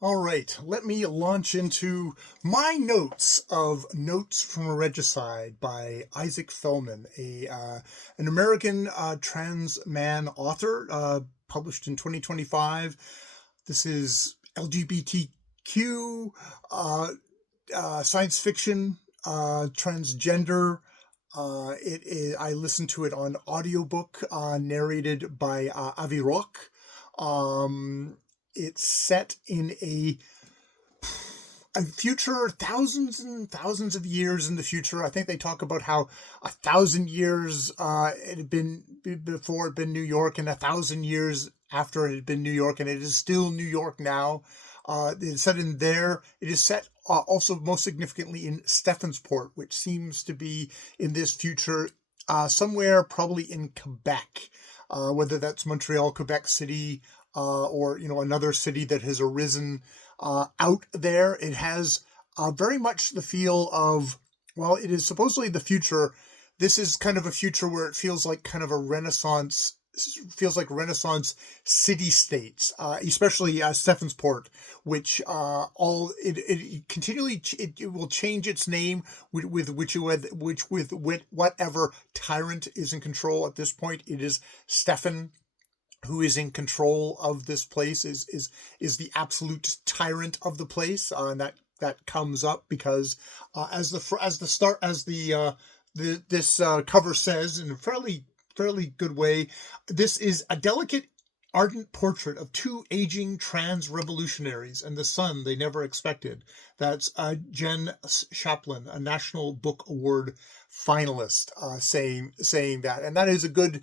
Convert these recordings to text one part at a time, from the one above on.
All right, let me launch into my notes of Notes from a Regicide by Isaac Fllmn, an American trans man author, published in 2025. This is LGBTQ, science fiction, transgender. It is. I listened to it on audiobook, narrated by Avi Rock. It's set in a future thousands and thousands of years in the future. I think they talk about how 1,000 years it had been before it had been New York, and 1,000 years after it had been New York, and it is still New York now. It's set in there. It is set also most significantly in Stephansport, which seems to be in this future somewhere probably in Quebec, whether that's Montreal, Quebec City, or another city that has arisen out there. It has very much the feel of, well, it is supposedly the future. This is kind of a future where it feels like kind of a Renaissance. Feels like Renaissance city states, especially Stephansport, which it continually it will change its name with whatever tyrant is in control at this point. It is Stefan who is in control of this place, is the absolute tyrant of the place, and that comes up because as this cover says in a fairly good way, this is a delicate, ardent portrait of two aging trans revolutionaries and the son they never expected. That's Jen Chaplin, a National Book Award finalist, saying that, and that is a good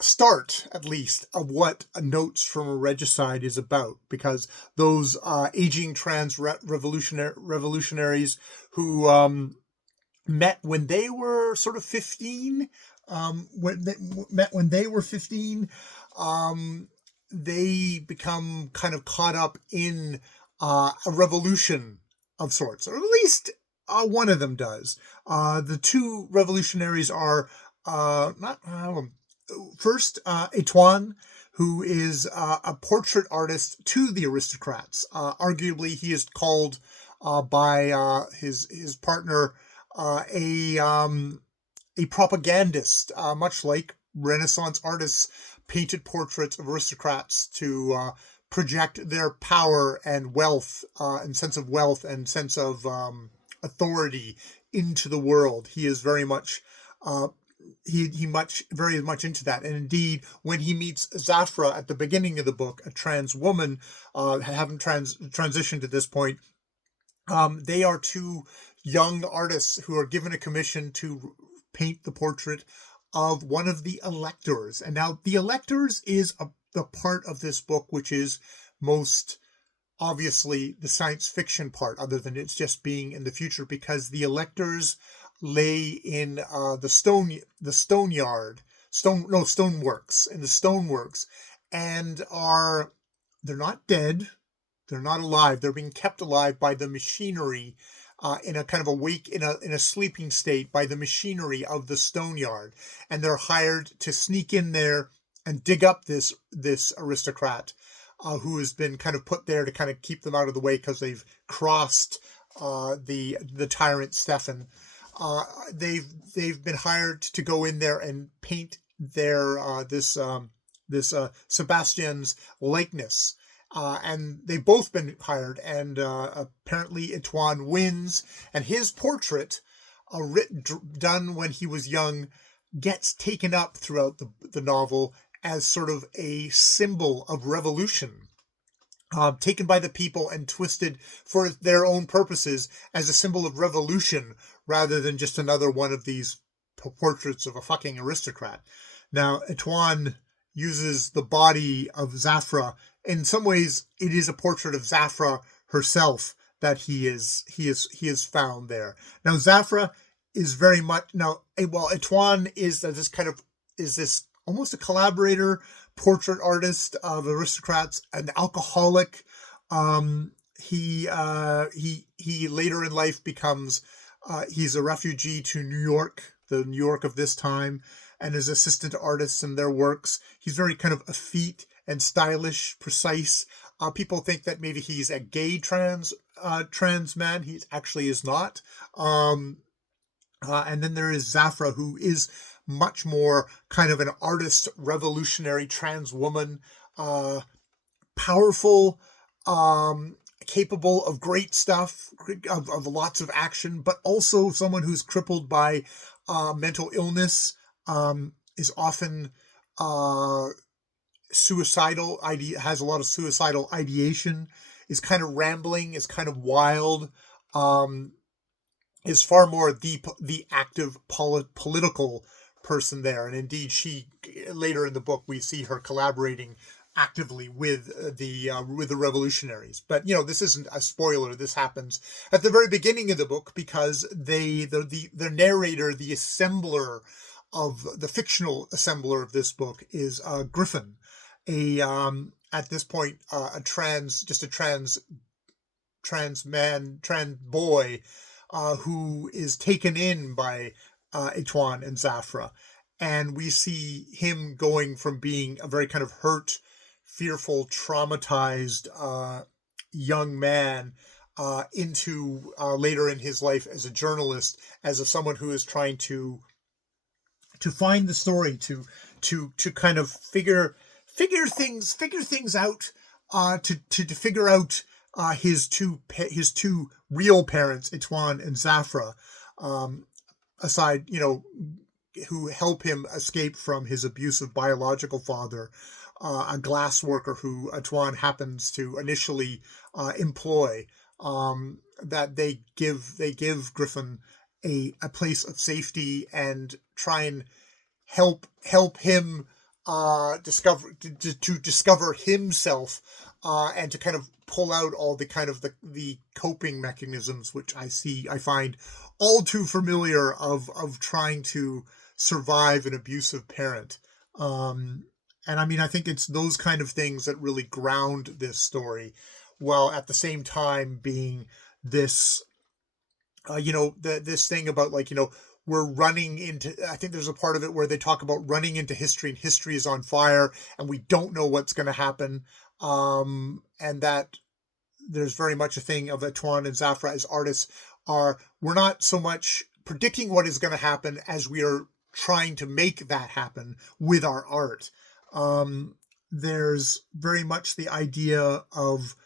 start, at least, of what Notes from a Regicide is about, because those aging trans revolutionaries who met when they were sort of 15, when they were 15, they become kind of caught up in a revolution of sorts, or at least one of them does. The two revolutionaries are first, Etoine, who is a portrait artist to the aristocrats. Arguably, he is called by his partner a propagandist, much like Renaissance artists painted portraits of aristocrats to project their power and wealth, and sense of wealth and sense of authority into the world. He is very much very much into that. And indeed, when he meets Zafra at the beginning of the book, a trans woman, haven't transitioned at this point, they are two young artists who are given a commission to paint the portrait of one of the electors. And now the electors is the part of this book which is most obviously the science fiction part, other than it's just being in the future, because the electors lay in the stoneworks, and they're not dead, they're not alive, they're being kept alive by the machinery, in a kind of awake, in a sleeping state, by the machinery of the stone yard, and they're hired to sneak in there and dig up this aristocrat, who has been kind of put there to kind of keep them out of the way because they've crossed the tyrant Stefan. They've been hired to go in there and paint their this Sebastian's likeness, and they've both been hired. And apparently, Etoine wins, and his portrait, done when he was young, gets taken up throughout the novel as sort of a symbol of revolution. Taken by the people and twisted for their own purposes as a symbol of revolution, rather than just another one of these portraits of a fucking aristocrat. Now, Etoine uses the body of Zafra. In some ways, it is a portrait of Zafra herself that he is found there. Now, Zafra is very much Etoine is this almost a collaborator portrait artist of aristocrats, an alcoholic. He later in life becomes he's a refugee to New York, the New York of this time, and is assistant to artists in their works. He's very kind of effete and stylish, precise, People think that maybe he's a gay trans man. He actually is not. And then there is Zafra, who is much more kind of an artist, revolutionary trans woman, powerful, capable of great stuff, of lots of action, but also someone who's crippled by mental illness, is often suicidal, has a lot of suicidal ideation, is kind of rambling, is kind of wild, is far more the active political person there. And indeed, she, later in the book, we see her collaborating actively with the revolutionaries. But this isn't a spoiler. This happens at the very beginning of the book, because the narrator, the assembler of the fictional assembler of this book, is Griffin, at this point a trans boy, who is taken in by Etwan and Zafra. And we see him going from being a very kind of hurt, fearful, traumatized young man into later in his life as a journalist, as someone who is trying to find the story, to kind of figure things out, to figure out his two real parents, Etwan and Zafra, aside, who help him escape from his abusive biological father, a glass worker who Etwan happens to initially employ. That they give Griffin a place of safety, and try and help him discover himself, and to kind of pull out all the kind of the coping mechanisms, which I find all too familiar of trying to survive an abusive parent. And I mean, I think it's those kind of things that really ground this story, while at the same time being this, this thing about, like, we're running into, I think there's a part of it where they talk about running into history, and history is on fire and we don't know what's going to happen. And that there's very much a thing of Etwan and Zafra as artists we're not so much predicting what is going to happen as we are trying to make that happen with our art. There's very much the idea of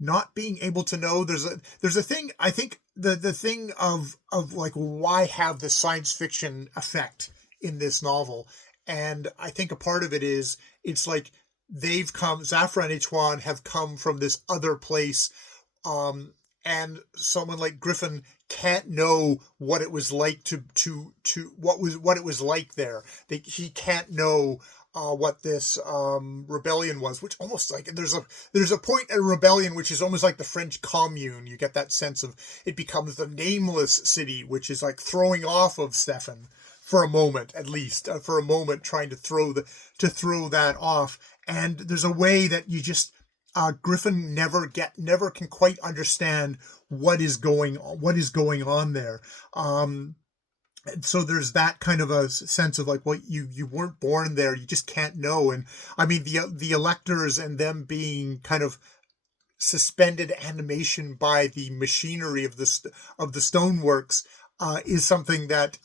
not being able to know. There's a thing, I think, the thing of like, why have the science fiction effect in this novel? And I think a part of it is, it's like Zafra and Etwan have come from this other place, and someone like Griffin can't know what it was like what it was like there. He can't know what this rebellion was, which almost like, there's a point at rebellion which is almost like the French Commune. You get that sense of it becomes the nameless city, which is like throwing off of Stefan for a moment, at least for a moment, trying to throw that off. And there's a way that you just Griffin never can quite understand what is going on there. So there's that kind of a sense of like, well, you weren't born there, you just can't know. And I mean, the electors and them being kind of suspended animation by the machinery of the stoneworks is something that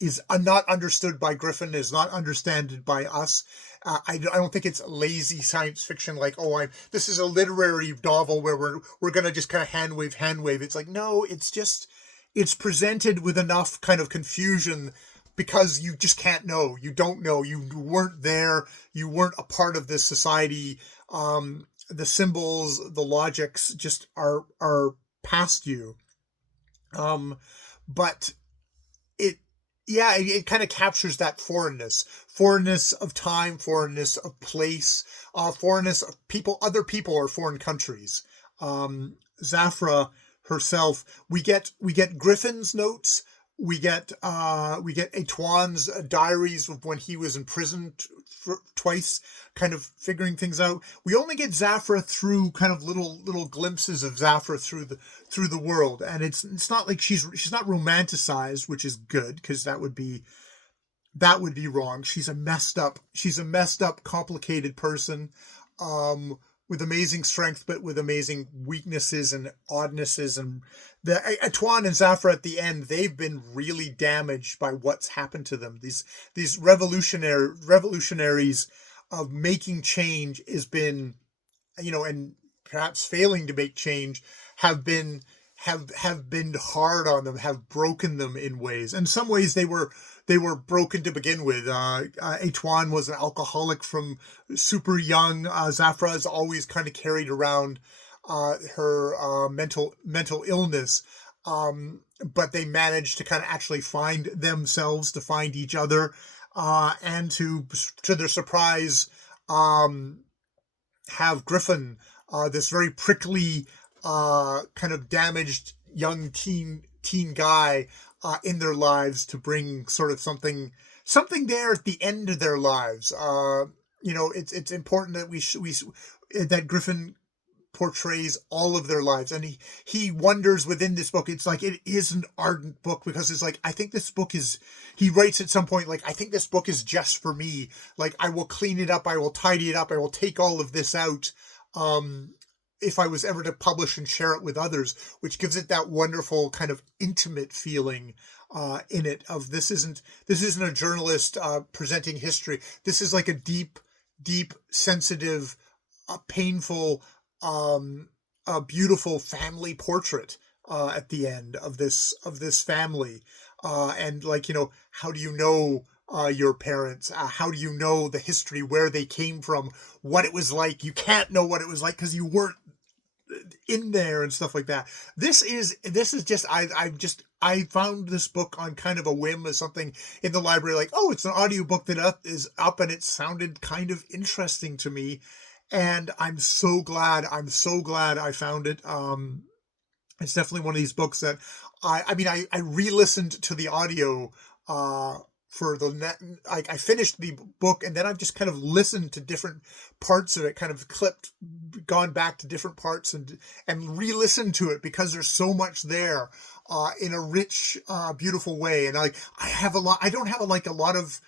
is not understood by Griffin, is not understood by us. I don't think it's lazy science fiction, like, this is a literary novel where we're gonna just kind of hand wave. It's like, no, it's presented with enough kind of confusion, because you just can't know. You don't know. You weren't there. You weren't a part of this society. The symbols, the logics just are past you. But it kind of captures that foreignness of time, foreignness of place, foreignness of people, other people, or foreign countries. Zafra herself, we get Griffin's notes, we get Etwan's diaries of when he was imprisoned twice, kind of figuring things out. We only get Zafra through kind of little glimpses of Zafra through the world, and it's not like she's not romanticized, which is good, because that would be wrong. She's a messed up, complicated person, with amazing strength, but with amazing weaknesses and oddnesses. And the Atuan and Zafra at the end, they've been really damaged by what's happened to them. These revolutionaries of making change has been, and perhaps failing to make change, have been hard on them, have broken them in ways. In some ways, they were broken to begin with. Atuan was an alcoholic from super young. Zafra has always kind of carried around her mental illness, but they managed to kind of actually find themselves, to find each other, and to their surprise, have Griffin, this very prickly, kind of damaged young teen guy, in their lives, to bring sort of something there at the end of their lives. It's important that that Griffin portrays all of their lives, and he wonders within this book. It's like, it is an ardent book, because it's like, I think this book is, he writes at some point, like, I think this book is just for me. Like, I will clean it up, I will tidy it up, I will take all of this out, if I was ever to publish and share it with others, which gives it that wonderful kind of intimate feeling in it. Of this isn't a journalist presenting history. This is like a deep, sensitive, painful, a beautiful family portrait at the end of this family, and like, how do you know your parents? How do you know the history, where they came from, what it was like? You can't know what it was like because you weren't in there and stuff like that. This is just, I found this book on kind of a whim, as something in the library, like, oh, it's an audiobook that is up, and it sounded kind of interesting to me. And I'm so glad I found it. It's definitely one of these books that I re-listened to the audio, for the net. I finished the book, and then I've just kind of listened to different parts of it, kind of gone back to different parts and re-listened to it, because there's so much there, in a rich, beautiful way. And I don't have a lot of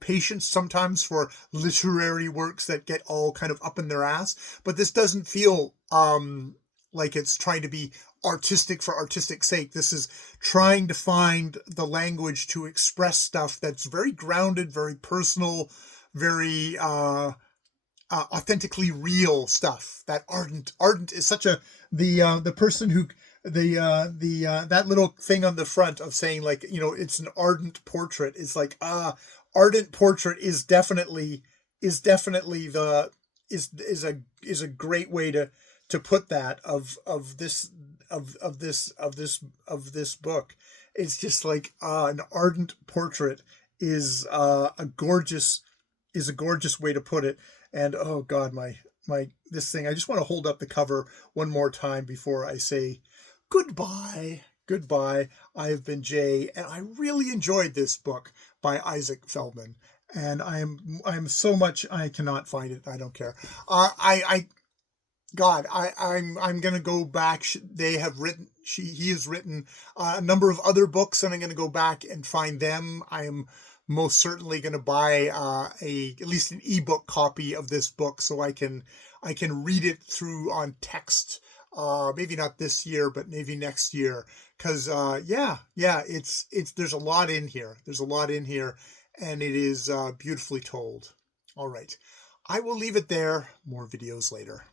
patience sometimes for literary works that get all kind of up in their ass, but this doesn't feel like it's trying to be artistic for artistic's sake. This is trying to find the language to express stuff that's very grounded, very personal, very authentically real stuff. That ardent is such the person who, that little thing on the front of saying, like, it's an ardent portrait, is like, ardent portrait is definitely a great way to put that of this book. It's just like, an ardent portrait is a gorgeous way to put it. And oh God, my this thing, I just want to hold up the cover one more time before I say goodbye. I have been Jay, and I really enjoyed this book by Isaac Fllmn, and I'm so much, I cannot find it. I don't care. I'm gonna go back. He has written a number of other books, and I'm gonna go back and find them. I am most certainly gonna buy at least an ebook copy of this book, so I can read it through on text. Maybe not this year, but maybe next year. Because it's there's a lot in here. And it is beautifully told. All right, I will leave it there. More videos later.